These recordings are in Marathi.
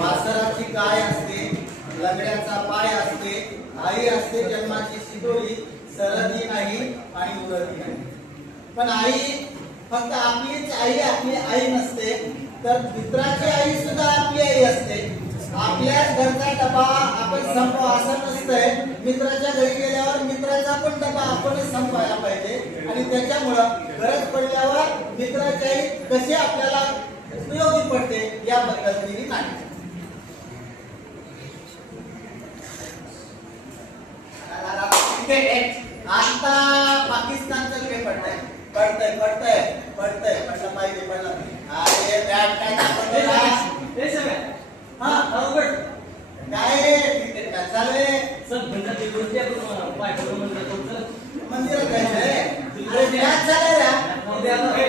वासराची काय असते लंगड्याचा पाय असते आई असते जन्माची शिदोरी सरदी नाही आणि उरदी नाही. पण आई फक्त आपलीच आई आपली आई नसते तर मित्राची आई सुद्धा आपली आई असते. आपल्याच घरचा डबा आपण संपव असं नसतंय. मित्राच्या घरी गेल्यावर मित्राचा पण डबा आपणच संपवायला पाहिजे. आणि त्याच्यामुळं गरज पडल्यावर मित्राची आई कशी आपल्याला उपयोगी पडते याबद्दल पद्धतीने नाही अरे बॅट काय दाखवतो ना? हा काय क्रिकेट मॅच चालू मंदिरात जायचंय अरे मॅच चालू रे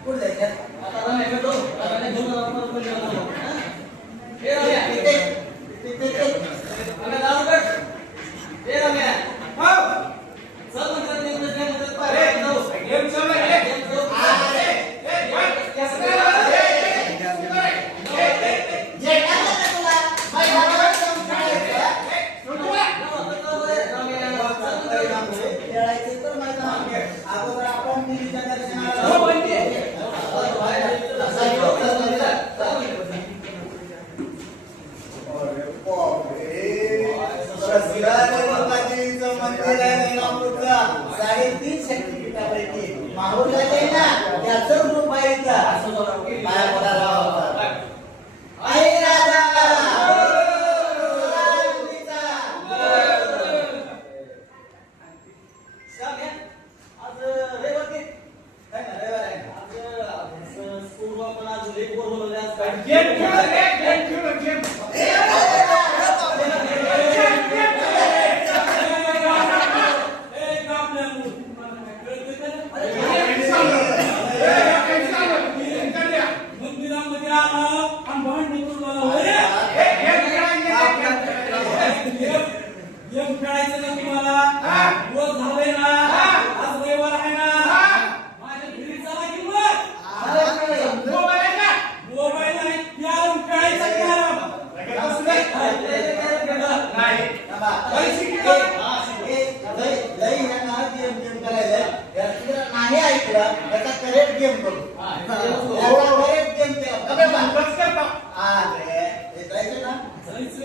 कुठे जायचं खेळायचं मंदिर आहे रेणापूरचं. साडेतीन शक्तिपीठापैकी माहूरला जे आहे ना त्याचं ग्रुप आहे इथं. पाया पडायला होता. आई राजा राजनीचा. आज रविवार की? काय ना, रविवार आहे ना? मंदिरामध्ये आला आणि भांडण करून आला होय. गेम खेळायचं ना तुम्हाला रोज झालंय ना आज रविवार आहे ना माझ्या घरी चला की मग मोबाईल नाही कॅरम खेळायचा कॅरम नाही ऐकलं त्याचा करेक्ट गेम करू करेक्ट गेम अरे हे जायचं ना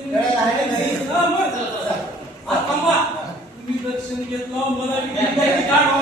खेळायला आहे ना घरी? हा, मग. आज थांबा. तुम्ही दर्शन घेतलं मला बी घेतलं, काढवा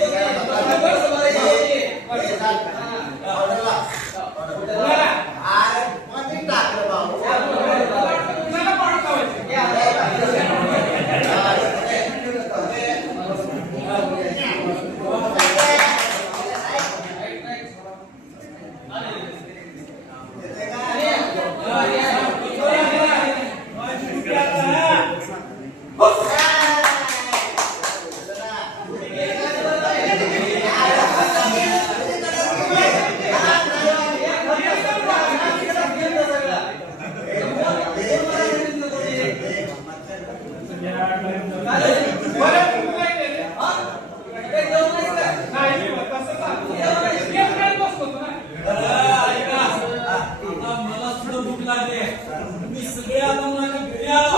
मी सगळ्या आता घरी आलो.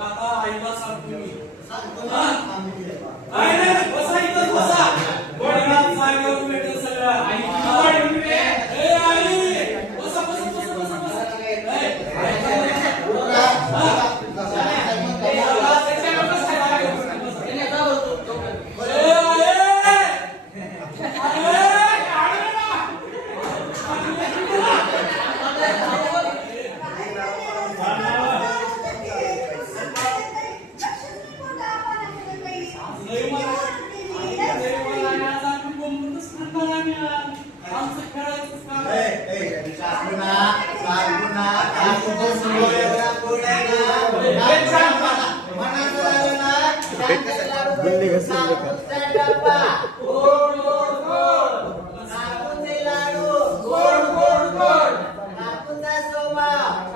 आता आईला सांगतो मी.